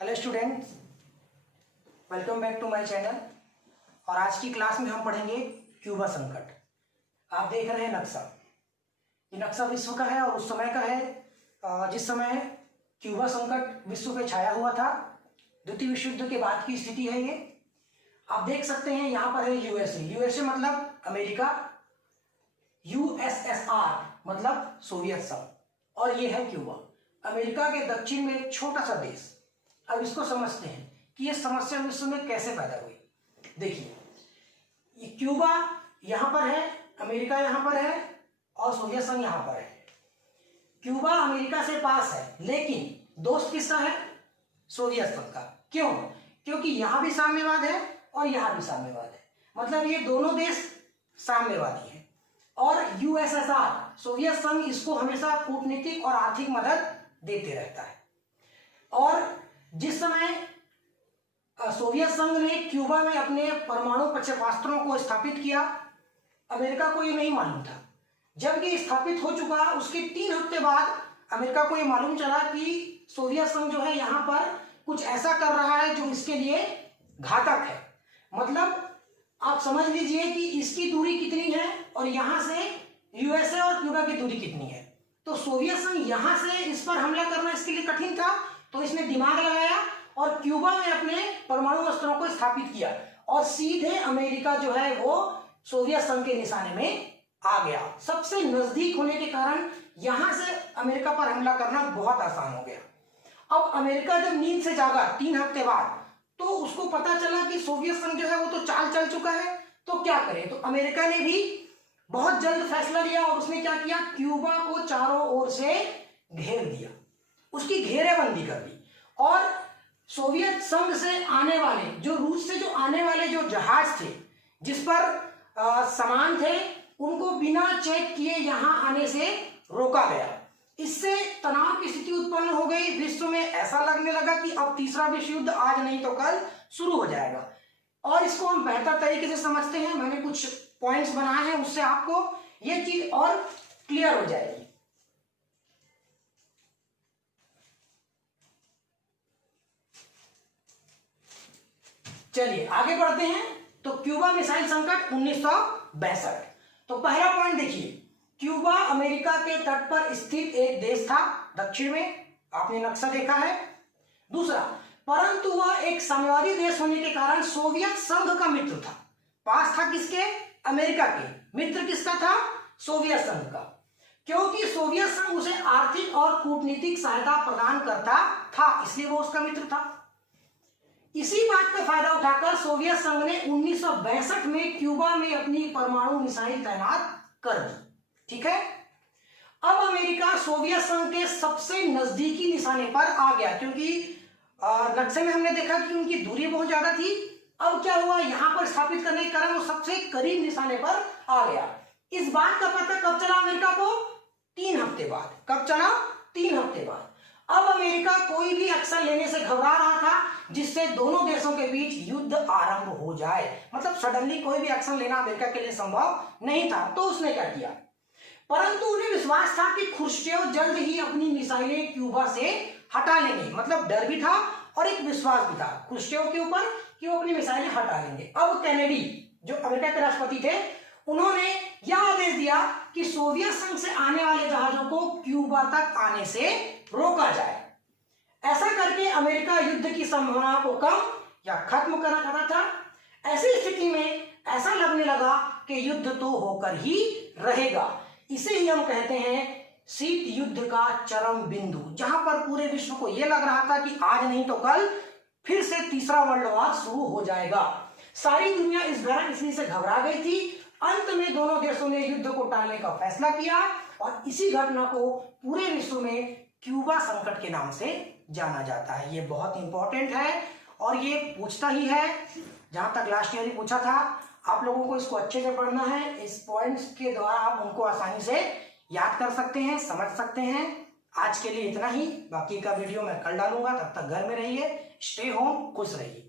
Hello students, welcome back to my channel. और आज की क्लास में हम पढ़ेंगे क्यूबा संकट। आप देख रहे हैं नक्शा। ये नक्शा विश्व का है और उस समय का है जिस समय क्यूबा संकट विश्व पे छाया हुआ था। द्वितीय विश्व युद्ध के बाद की स्थिति है ये। आप देख सकते हैं यहाँ पर है यूएसए। यूएसए मतलब अमेरिका, यूएसएसआर मतलब सोवियत संघ, और ये है क्यूबा, अमेरिका के दक्षिण में एक छोटा सा देश। अब इसको समझते हैं कि ये समस्या विश्व में कैसे पैदा हुई। देखिए, ये क्यूबा यहां पर है, अमेरिका यहां पर है और सोवियत संघ यहां पर है। क्यूबा अमेरिका से पास है, लेकिन दोस्त किसका है? सोवियत संघ का। क्यों? क्योंकि यहां भी साम्यवाद है और यहां भी साम्यवाद है, मतलब ये दोनों देश साम्यवादी हैं। और यूएसएसआर सोवियत संघ इसको हमेशा कूटनीतिक और आर्थिक मदद देते रहता है। और जिस समय सोवियत संघ ने क्यूबा में अपने परमाणु प्रक्षेपास्त्रों को स्थापित किया, अमेरिका को ये नहीं मालूम था। जब ये स्थापित हो चुका, उसके 3 हफ्ते बाद अमेरिका को ये मालूम चला कि सोवियत संघ जो है यहाँ पर कुछ ऐसा कर रहा है जो इसके लिए घातक है। मतलब आप समझ लीजिए कि इसकी दूरी कितनी है और यहाँ से यूएसए और क्यूबा की दूरी कितनी है। तो सोवियत संघ यहाँ से इस पर हमला करना इसके लिए कठिन था, तो इसने दिमाग लगाया और क्यूबा में अपने परमाणु अस्त्रों को स्थापित किया और सीधे अमेरिका जो है वो सोवियत संघ के निशाने में आ गया। सबसे नजदीक होने के कारण यहां से अमेरिका पर हमला करना बहुत आसान हो गया। अब अमेरिका जब नींद से जागा 3 हफ्ते बाद, तो उसको पता चला कि सोवियत संघ जो है वो तो चाल चल चुका है, तो क्या करे। तो अमेरिका ने भी बहुत जल्द फैसला लिया और उसने क्या किया, क्यूबा को चारों ओर से घेर दिया, उसकी घेरेबंदी कर दी। और सोवियत संघ से आने वाले रूस से आने वाले जो जहाज थे जिस पर सामान थे, उनको बिना चेक किए यहां आने से रोका गया। इससे तनाव की स्थिति उत्पन्न हो गई। विश्व में ऐसा लगने लगा कि अब तीसरा विश्व युद्ध आज नहीं तो कल शुरू हो जाएगा। और इसको हम बेहतर तरीके से समझते हैं, मैंने कुछ पॉइंट्स बनाए हैं, उससे आपको ये चीज और क्लियर हो जाएगी। चलिए आगे बढ़ते हैं। तो क्यूबा मिसाइल संकट 1962। तो पहला पॉइंट देखिए, क्यूबा अमेरिका के तट पर स्थित एक देश था दक्षिण में, आपने नक्शा देखा है। दूसरा, परंतु वह एक साम्यवादी देश होने के कारण सोवियत संघ का मित्र था। पास था किसके? अमेरिका के। मित्र किसका था? सोवियत संघ का। क्योंकि सोवियत संघ उसे आर्थिक और कूटनीतिक सहायता प्रदान करता था, इसलिए वो उसका मित्र था। इसी बात का फायदा उठाकर सोवियत संघ ने 1962 में क्यूबा में अपनी परमाणु मिसाइल तैनात कर दी। ठीक है। अब अमेरिका सोवियत संघ के सबसे नजदीकी निशाने पर आ गया, क्योंकि नक्शे में हमने देखा कि उनकी दूरी बहुत ज्यादा थी। अब क्या हुआ, यहां पर स्थापित करने के कारण वो सबसे करीब निशाने पर आ गया। इस बात का पता कब चला अमेरिका को? 3 हफ्ते बाद। कब चला? 3 हफ्ते बाद। अब अमेरिका कोई भी एक्शन लेने से घबरा रहा था जिससे दोनों देशों के बीच युद्ध आरंभ हो जाए। मतलब सडनली कोई भी एक्शन लेना अमेरिका के लिए संभव नहीं था। तो उसने क्या किया, परंतु उन्हें विश्वास था कि खुर्शियोव जल्द ही अपनी मिसाइलें क्यूबा से हटा लेंगे। मतलब डर भी था और एक विश्वास भी था खुर्शियोव के ऊपर कि वो अपनी मिसाइलें हटा लेंगे। अब केनेडी जो अमेरिका के राष्ट्रपति थे, उन्होंने यह आदेश दिया कि सोवियत संघ से आने वाले जहाजों को क्यूबा तक आने से रोका जाए। ऐसा करके अमेरिका युद्ध की संभावना को कम या खत्म करना चाहता था। ऐसी स्थिति में ऐसा लगने लगा कि युद्ध तो होकर ही रहेगा। इसे ही हम कहते हैं शीत युद्ध का चरम बिंदु, जहां पर पूरे विश्व को यह लग रहा था कि आज नहीं तो कल फिर से तीसरा वर्ल्ड वॉर शुरू हो जाएगा। सारी दुनिया इस भयानक स्थिति से घबरा गई थी। अंत में दोनों देशों ने युद्ध को टालने का फैसला किया और इसी घटना को पूरे विश्व में क्यूबा संकट के नाम से जाना जाता है। ये बहुत इंपॉर्टेंट है और ये पूछता ही है, जहां तक लास्ट ईयर ही पूछा था। आप लोगों को इसको अच्छे से पढ़ना है। इस पॉइंट्स के द्वारा आप उनको आसानी से याद कर सकते हैं, समझ सकते हैं। आज के लिए इतना ही, बाकी का वीडियो मैं कल डालूंगा। तब तक घर में रहिए, स्टे होम, खुश रहिए।